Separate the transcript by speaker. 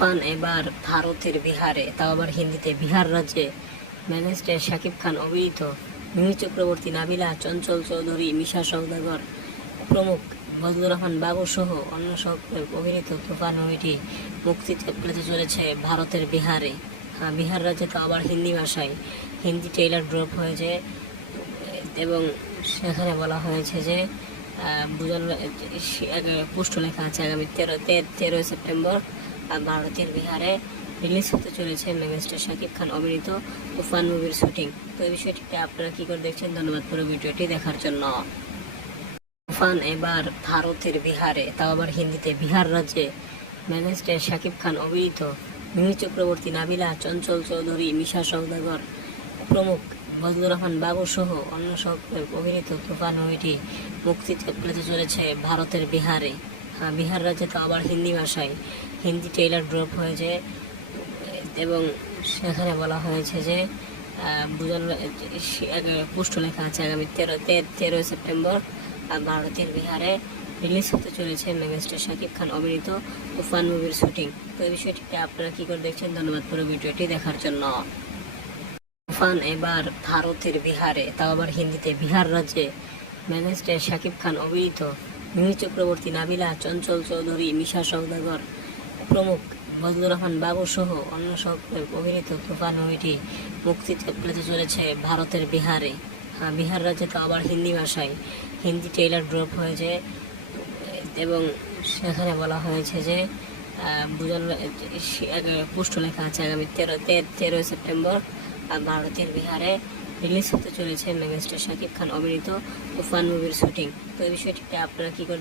Speaker 1: তুফান এবার ভারতের বিহারে, তাও আবার হিন্দিতে। বিহার রাজ্যে ম্যানেস্টার শাকিব খান অভিনীত মিমি চক্রবর্তী, নাবিলা, চঞ্চল চৌধুরী, মিশা সৌদাগর প্রমুখ বজলুর রহমান বাবু সহ অন্য সকলের অভিনীত তুফান মুভিটি মুক্তি পেতে চলেছে ভারতের বিহারে। হ্যাঁ বিহার রাজ্যে তো আবার হিন্দি ভাষায়। হিন্দি ট্রেলার ড্রপ হয়েছে এবং সেখানে বলা হয়েছে যে বোঝানো পোস্ট লেখা আছে আগামী তেরো তেরোই সেপ্টেম্বর। ভারতের বিহারে রিলিজ হতে চলেছে মেগাস্টার শাকিব খান অভিনীত তুফান মুভির শুটিং তো এই বিষয়টিতে আপনারা কি করে দেখছেন? ধন্যবাদ পুরো ভিডিওটি দেখার জন্য। তুফান এবার ভারতের বিহারে, তাও আবার হিন্দিতে, বিহার রাজ্যে ম্যানেস্টার শাকিব খান অভিনীত মিমি চক্রবর্তী, নাবিলা, চঞ্চল চৌধুরী, মিশা সৌদাগর প্রমুখ বজলুর রহমান বাবু সহ অন্য সকলের অভিনীত তুফান মুভিটি মুক্তি পেতে চলেছে ভারতের বিহারে। বিহার রাজ্যে তো আবার হিন্দি ভাষায়। হিন্দি ট্রেলার ড্রপ হয়েছে এবং সেখানে বলা হয়েছে যে বোঝানো পোস্ট লেখা আছে আগামী তেরো তেরোই সেপ্টেম্বর ভারতের বিহারে রিলিজ হতে চলেছে মেগাস্টার শাকিব খান অভিনীত তুফান মুভির শুটিং তো এই বিষয়টিতে আপনারা কী করে দেখছেন? ধন্যবাদ পুরো ভিডিওটি দেখার জন্য। তুফান এবার ভারতের বিহারে, তাও আবার হিন্দিতে। বিহার রাজ্যে ম্যানেস্টার শাকিব খান অভিনীত মিমি চক্রবর্তী, নাবিলা, চঞ্চল চৌধুরী, মিশা সৌদাগর প্রমুখ বজলুর রহমান বাবু সহ অন্য সকলের অভিনীত তুফান মুভিটি মুক্তি পেতে চলেছে ভারতের বিহারে। হ্যাঁ বিহার রাজ্যে তো আবার হিন্দি ভাষায়। হিন্দি ট্রেলার ড্রপ হয়েছে এবং সেখানে বলা হয়েছে যে বোঝানো পোস্ট লেখা আছে আগামী তেরো তেরোই সেপ্টেম্বর ভারতের বিহারে রিলিজ হতে চলেছে মেগাস্টার শাকিব খান অভিনীত তুফান মুভির শুটিং। তো এই বিষয়টিতে আপনারা কী করে